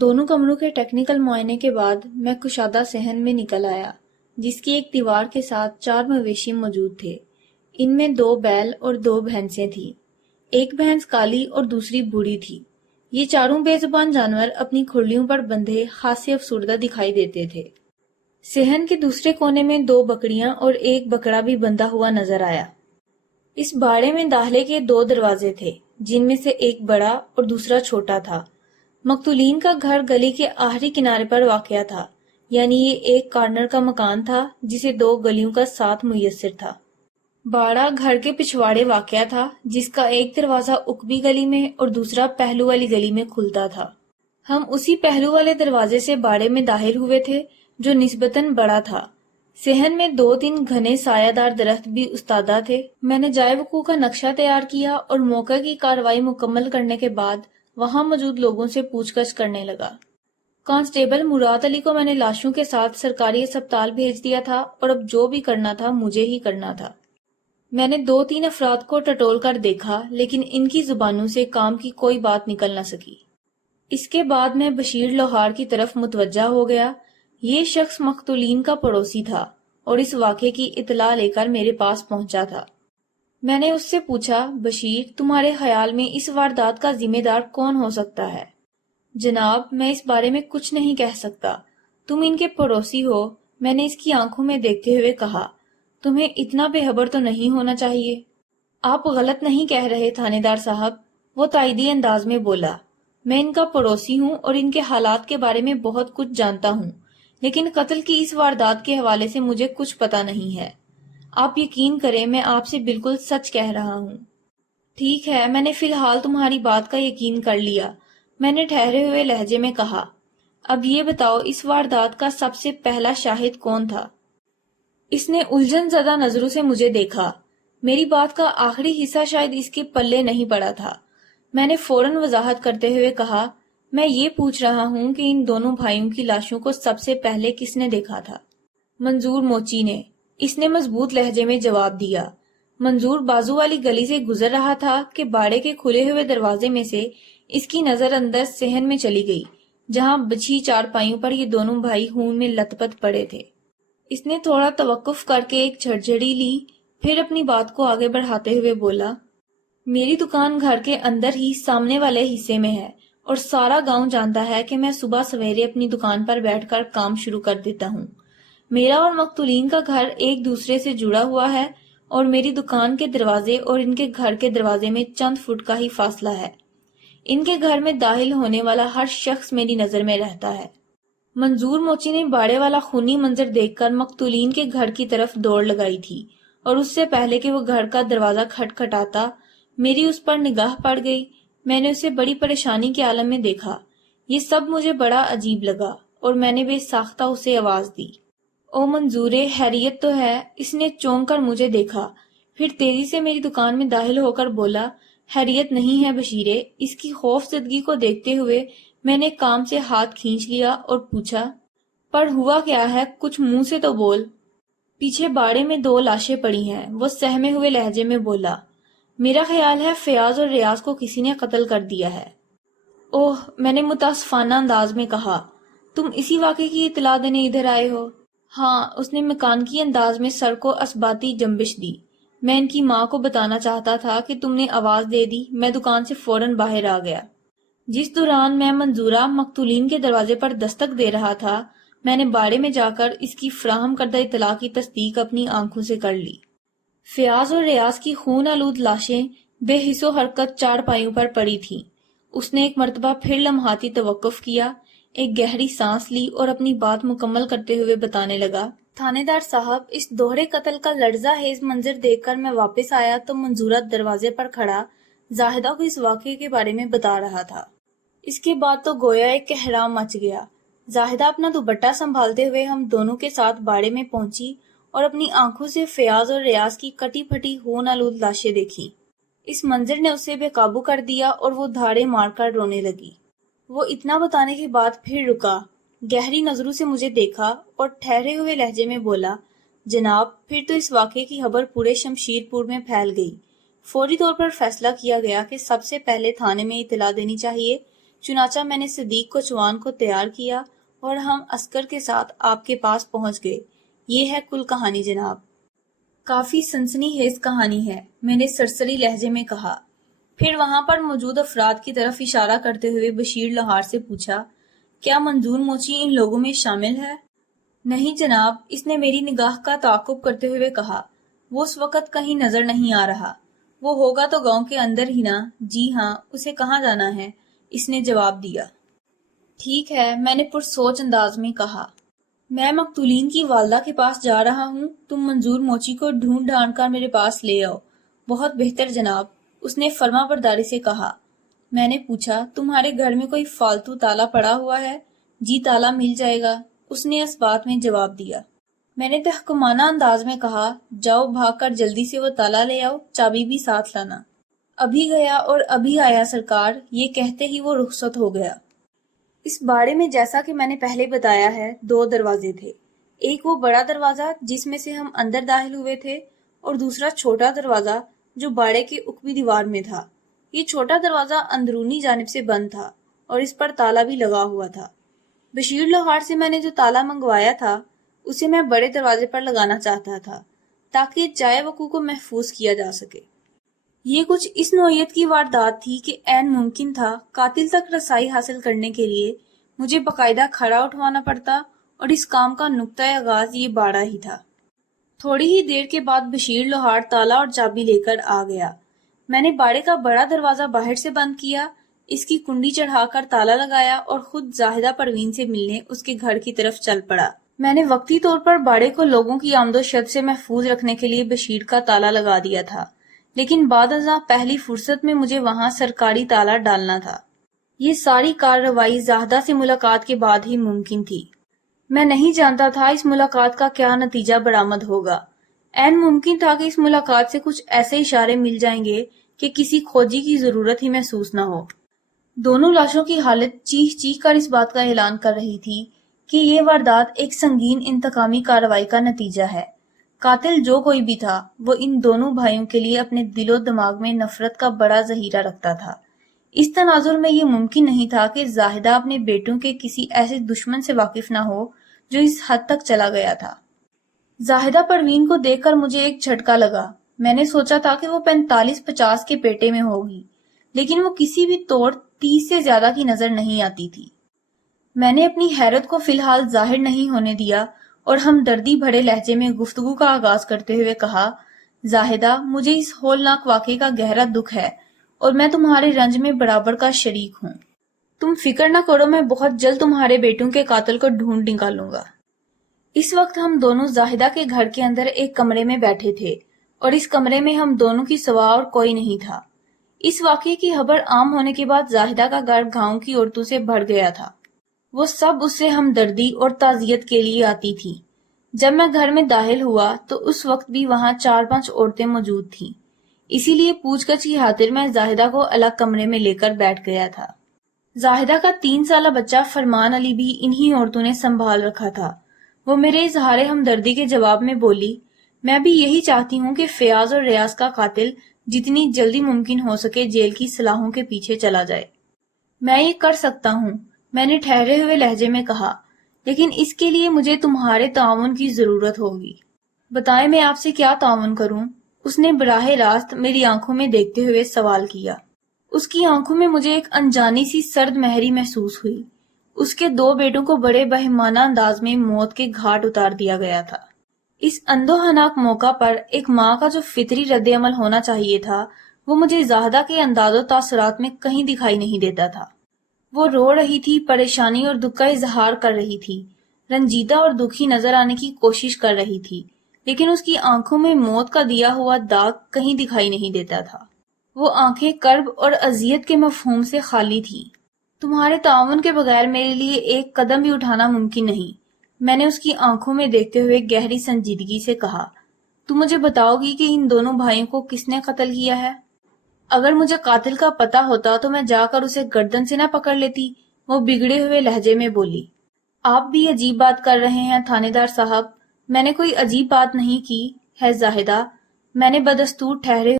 دونوں کمروں کے ٹیکنیکل معائنے کے بعد میں کشادہ صحن میں نکل آیا، جس کی ایک دیوار کے ساتھ 4 مویشی موجود تھے۔ ان میں 2 بیل اور 2 بھینسیں تھیں۔ ایک بھینس کالی اور دوسری بوڑھی تھی۔ یہ چاروں بے زبان جانور اپنی کھرلیوں پر بندھے خاصے افسردہ دکھائی دیتے تھے۔ صحن کے دوسرے کونے میں 2 بکریاں اور ایک بکرا بھی بندھا ہوا نظر آیا۔ اس باڑے میں داخلے کے 2 دروازے تھے، جن میں سے ایک بڑا اور دوسرا چھوٹا تھا۔ مقتولین کا گھر گلی کے آخری کنارے پر واقع تھا، یعنی یہ ایک کارنر کا مکان تھا جسے 2 گلیوں کا ساتھ میسر تھا۔ باڑہ گھر کے پچھواڑے واقع تھا، جس کا ایک دروازہ عقبی گلی میں اور دوسرا پہلو والی گلی میں کھلتا تھا۔ ہم اسی پہلو والے دروازے سے باڑے میں داخل ہوئے تھے، جو نسبتاً بڑا تھا۔ صحن میں 2-3 گھنے سایہ دار درخت بھی استادہ تھے۔ میں نے جائے وقوع کا نقشہ تیار کیا اور موقع کی کارروائی مکمل کرنے کے بعد وہاں موجود لوگوں سے پوچھ گچھ کرنے لگا۔ کانسٹیبل مراد علی کو میں نے لاشوں کے ساتھ سرکاری ہسپتال بھیج دیا تھا اور اب جو بھی کرنا تھا مجھے ہی کرنا تھا۔ میں نے 2-3 افراد کو ٹٹول کر دیکھا، لیکن ان کی زبانوں سے کام کی کوئی بات نکل نہ سکی۔ اس کے بعد میں بشیر لوہار کی طرف متوجہ ہو گیا۔ یہ شخص مقتولین کا پڑوسی تھا اور اس واقعے کی اطلاع لے کر میرے پاس پہنچا تھا۔ میں نے اس سے پوچھا، بشیر، تمہارے خیال میں اس واردات کا ذمہ دار کون ہو سکتا ہے؟ جناب، میں اس بارے میں کچھ نہیں کہہ سکتا۔ تم ان کے پڑوسی ہو، میں نے اس کی آنکھوں میں دیکھتے ہوئے کہا۔ تمہیں اتنا بے خبر تو نہیں ہونا چاہیے۔ آپ غلط نہیں کہہ رہے تھانے دار صاحب، وہ تائیدی انداز میں بولا۔ میں ان کا پڑوسی ہوں اور ان کے حالات کے بارے میں بہت کچھ جانتا ہوں، لیکن قتل کی اس واردات کے حوالے سے مجھے کچھ پتا نہیں ہے۔ آپ یقین کریں، میں آپ سے بالکل سچ کہہ رہا ہوں۔ ٹھیک ہے، میں نے فی الحال تمہاری بات کا یقین کر لیا، میں نے ٹھہرے ہوئے لہجے میں کہا۔ اب یہ بتاؤ، اس واردات کا سب سے پہلا شاہد کون تھا؟ اس نے الجھن زدہ نظروں سے مجھے دیکھا۔ میری بات کا آخری حصہ شاید اس کے پلے نہیں پڑا تھا۔ میں نے فوراً وضاحت کرتے ہوئے کہا، میں یہ پوچھ رہا ہوں کہ ان دونوں بھائیوں کی لاشوں کو سب سے پہلے کس نے دیکھا تھا؟ منظور موچی نے، اس نے مضبوط لہجے میں جواب دیا۔ منظور بازو والی گلی سے گزر رہا تھا کہ باڑے کے کھلے ہوئے دروازے میں سے اس کی نظر اندر صحن میں چلی گئی، جہاں بچھی چارپائیوں پر یہ دونوں بھائی خون میں لت پت پڑے تھے۔ اس نے تھوڑا توقف کر کے ایک جھڑجھڑی لی، پھر اپنی بات کو آگے بڑھاتے ہوئے بولا، میری دکان گھر کے اندر ہی سامنے والے حصے میں ہے اور سارا گاؤں جانتا ہے کہ میں صبح سویرے اپنی دکان پر بیٹھ کر کام شروع کر دیتا ہوں۔ میرا اور مقتولین کا گھر ایک دوسرے سے جڑا ہوا ہے اور میری دکان کے دروازے اور ان کے گھر کے دروازے میں چند فٹ کا ہی فاصلہ ہے۔ ان کے گھر میں داخل ہونے والا ہر شخص میری نظر میں رہتا ہے۔ منظور موچی نے باڑے والا خونی منظر دیکھ کر مقتولین کے گھر کی طرف دوڑ لگائی تھی، اور اس سے پہلے کہ وہ گھر کا دروازہ کھٹکھٹاتا میری اس پر نگاہ پڑ گئی۔ میں نے اسے بڑی پریشانی کے عالم میں دیکھا۔ یہ سب مجھے بڑا عجیب لگا اور میں نے بے ساختہ اسے آواز دی، او منظورے، خیریت تو ہے؟ اس نے چونک کر مجھے دیکھا، پھر تیزی سے میری دکان میں داخل ہو کر بولا، خیریت نہیں ہے بشیرے۔ اس کی خوف زدگی کو دیکھتے ہوئے میں نے کام سے ہاتھ کھینچ لیا اور پوچھا، پر ہوا کیا ہے؟ کچھ منہ سے تو بول۔ پیچھے باڑے میں 2 لاشیں پڑی ہیں، وہ سہمے ہوئے لہجے میں بولا۔ میرا خیال ہے فیاض اور ریاض کو کسی نے قتل کر دیا ہے۔ اوہ، میں نے متاسفانہ انداز میں کہا، تم اسی واقعے کی اطلاع دینے ادھر آئے ہو؟ ہاں، اس نے مکانکی انداز میں سر کو اثباتی جنبش دی۔ میں ان کی ماں کو بتانا چاہتا تھا کہ تم نے آواز دے دی، میں دکان سے فوراً باہر آ گیا۔ جس دوران میں منظورہ مقتولین کے دروازے پر دستک دے رہا تھا، میں نے باڑے میں جا کر اس کی فراہم کردہ اطلاع کی تصدیق اپنی آنکھوں سے کر لی۔ فیاض اور ریاض کی خون آلود لاشیں بے حس و حرکت چارپائیوں پر پڑی تھیں۔ اس نے ایک مرتبہ پھر لمحاتی توقف کیا، ایک گہری سانس لی اور اپنی بات مکمل کرتے ہوئے بتانے لگا، تھانے دار صاحب، اس دوہرے قتل کا لرزہ خیز منظر دیکھ کر میں واپس آیا تو منظورہ دروازے پر کھڑا زاہدہ کو اس واقعے کے بارے میں بتا رہا تھا۔ اس کے بعد تو گویا ایک احرام مچ گیا۔ زاہدہ اپنا دوپٹہ سنبھالتے ہوئے ہم دونوں کے ساتھ باڑے میں پہنچی اور اپنی آنکھوں سے فیاض اور ریاض کی کٹی پھٹی خون آلود لاشیں دیکھی۔ اس منظر نے اسے بے قابو کر دیا اور وہ دھاڑے مار کر رونے لگی۔ وہ اتنا بتانے کے بعد پھر رکا، گہری نظروں سے مجھے دیکھا اور ٹھہرے ہوئے لہجے میں بولا، جناب، پھر تو اس واقعے کی خبر پورے شمشیر پور میں پھیل گئی۔ فوری طور پر فیصلہ کیا گیا کہ سب سے پہلے تھانے میں اطلاع دینی چاہیے چنانچہ میں نے صدیق کوچوان کو تیار کیا اور ہم عسکر کے ساتھ آپ کے پاس پہنچ گئے۔ یہ ہے کل کہانی جناب۔ کافی سنسنی خیز کہانی ہے، میں نے سرسری لہجے میں کہا۔ پھر وہاں پر موجود افراد کی طرف اشارہ کرتے ہوئے بشیر لوہار سے پوچھا، کیا منظور موچی ان لوگوں میں شامل ہے؟ نہیں جناب، اس نے میری نگاہ کا تعاقب کرتے ہوئے کہا، وہ اس وقت کہیں نظر نہیں آ رہا۔ وہ ہوگا تو گاؤں کے اندر ہی نا؟ جی ہاں، اسے کہاں جانا ہے؟ اس نے جواب دیا۔ ٹھیک ہے، میں نے پرسوچ انداز میں کہا، میں مقتولین کی والدہ کے پاس جا رہا ہوں، تم منظور موچی کو ڈھونڈ ڈھانڈ کر میرے پاس لے آؤ۔ بہت بہتر جناب، اس نے فرما برداری سے کہا۔ میں نے پوچھا، تمہارے گھر میں کوئی فالتو تالا پڑا ہوا ہے؟ جی تالا مل جائے گا، اس نے اس بات میں جواب دیا۔ میں نے تحکمانہ انداز میں کہا، جاؤ بھاگ کر جلدی سے وہ تالا لے آؤ، چابی بھی ساتھ لانا۔ ابھی گیا اور ابھی آیا سرکار، یہ کہتے ہی وہ رخصت ہو گیا۔ اس باڑے میں جیسا کہ میں نے پہلے بتایا ہے 2 دروازے تھے، ایک وہ بڑا دروازہ جس میں سے ہم اندر داخل ہوئے تھے، اور دوسرا چھوٹا دروازہ جو باڑے کی عقبی دیوار میں تھا۔ یہ چھوٹا دروازہ اندرونی جانب سے بند تھا اور اس پر تالا بھی لگا ہوا تھا۔ بشیر لوہار سے میں نے جو تالا منگوایا تھا اسے میں بڑے دروازے پر لگانا چاہتا تھا تاکہ جائے وقوع کو محفوظ کیا جا سکے۔ یہ کچھ اس نوعیت کی واردات تھی کہ عین ممکن تھا قاتل تک رسائی حاصل کرنے کے لیے مجھے باقاعدہ کھڑا اٹھوانا پڑتا، اور اس کام کا نقطۂ آغاز یہ باڑہ ہی تھا۔ تھوڑی ہی دیر کے بعد بشیر لوہار تالا اور چابی لے کر آ گیا۔ میں نے باڑے کا بڑا دروازہ باہر سے بند کیا، اس کی کنڈی چڑھا کر تالا لگایا اور خود زاہدہ پروین سے ملنے اس کے گھر کی طرف چل پڑا۔ میں نے وقتی طور پر باڑے کو لوگوں کی آمد و شد سے محفوظ رکھنے کے لیے بشیر کا تالا لگا دیا تھا، لیکن بعد ازاں پہلی فرصت میں مجھے وہاں سرکاری تالا ڈالنا تھا۔ یہ ساری کارروائی زاہدہ سے ملاقات کے بعد ہی ممکن تھی۔ میں نہیں جانتا تھا اس ملاقات کا کیا نتیجہ برآمد ہوگا۔ عین ممکن تھا کہ اس ملاقات سے کچھ ایسے اشارے مل جائیں گے کہ کسی کھوجی کی ضرورت ہی محسوس نہ ہو۔ دونوں لاشوں کی حالت چیخ چیخ کر اس بات کا اعلان کر رہی تھی کہ یہ واردات ایک سنگین انتقامی کارروائی کا نتیجہ ہے۔ قاتل جو کوئی بھی تھا، وہ ان دونوں بھائیوں کے لیے اپنے دل و دماغ میں نفرت کا بڑا ذخیرہ رکھتا تھا۔ اس تناظر میں یہ ممکن نہیں تھا کہ زاہدہ اپنے بیٹوں کے کسی ایسے دشمن سے واقف نہ ہو جو اس حد تک چلا گیا تھا۔ زاہدہ پروین کو دیکھ کر مجھے ایک جھٹکا لگا۔ میں نے سوچا تھا کہ وہ 45-50 کے پیٹے میں ہوگی، لیکن وہ کسی بھی طور 30 سے زیادہ کی نظر نہیں آتی تھی۔ میں نے اپنی حیرت کو فی الحال ظاہر نہیں ہونے دیا اور ہمدردی بھرے لہجے میں گفتگو کا آغاز کرتے ہوئے کہا، زاہدہ، مجھے اس ہولناک واقعے کا گہرا دکھ ہے اور میں تمہارے رنج میں برابر کا شریک ہوں۔ تم فکر نہ کرو، میں بہت جلد تمہارے بیٹوں کے قاتل کو ڈھونڈ نکالوں گا۔ اس وقت ہم دونوں زاہدہ کے گھر کے اندر ایک کمرے میں بیٹھے تھے، اور اس کمرے میں ہم دونوں کی سوا اور کوئی نہیں تھا۔ اس واقعے کی خبر عام ہونے کے بعد زاہدہ کا گھر گاؤں کی عورتوں سے بھر گیا تھا۔ وہ سب اس سے ہمدردی اور تعزیت کے لیے آتی تھیں۔ جب میں گھر میں داخل ہوا تو اس وقت بھی وہاں 4-5 عورتیں موجود تھیں، اسی لیے پوچھ گچھ کی خاطر میں زاہدہ کو الگ کمرے میں لے کر بیٹھ گیا تھا۔ زاہدہ کا 3 سالہ بچہ فرمان علی بھی انہی عورتوں نے سنبھال رکھا تھا۔ وہ میرے اظہار ہمدردی کے جواب میں بولی، میں بھی یہی چاہتی ہوں کہ فیاض اور ریاض کا قاتل جتنی جلدی ممکن ہو سکے جیل کی سلاخوں کے پیچھے چلا جائے۔ میں یہ کر سکتا ہوں، میں نے ٹھہرے ہوئے لہجے میں کہا، لیکن اس کے لیے مجھے تمہارے تعاون کی ضرورت ہوگی۔ بتائیں میں آپ سے کیا تعاون کروں؟ اس نے براہ راست میری آنکھوں میں دیکھتے ہوئے سوال کیا۔ اس کی آنکھوں میں مجھے ایک انجانی سی سرد مہری محسوس ہوئی۔ اس کے 2 بیٹوں کو بڑے بہیمانہ انداز میں موت کے گھاٹ اتار دیا گیا تھا۔ اس اندوہناک موقع پر ایک ماں کا جو فطری رد عمل ہونا چاہیے تھا، وہ مجھے زاہدہ کے انداز و تاثرات میں کہیں دکھائی نہیں دیتا تھا۔ وہ رو رہی تھی، پریشانی اور دکھ کا اظہار کر رہی تھی، رنجیدہ اور دکھی نظر آنے کی کوشش کر رہی تھی، لیکن اس کی آنکھوں میں موت کا دیا ہوا داغ کہیں دکھائی نہیں دیتا تھا۔ وہ آنکھیں کرب اور اذیت کے مفہوم سے خالی تھیں۔ تمہارے تعاون کے بغیر میرے لیے ایک قدم بھی اٹھانا ممکن نہیں، میں نے اس کی آنکھوں میں دیکھتے ہوئے گہری سنجیدگی سے کہا۔ تم مجھے بتاؤ گی کہ ان دونوں بھائیوں کو کس نے قتل کیا ہے؟ اگر مجھے قاتل کا پتہ ہوتا تو میں جا کر اسے گردن سے نہ پکڑ لیتی، وہ بگڑے ہوئے لہجے میں بولی۔ آپ بھی عجیب بات کر رہے ہیں تھانے دار صاحب، میں نے کوئی عجیب بات نہیں کی ہے زاہدہ، میں نے بدستور ٹھہرے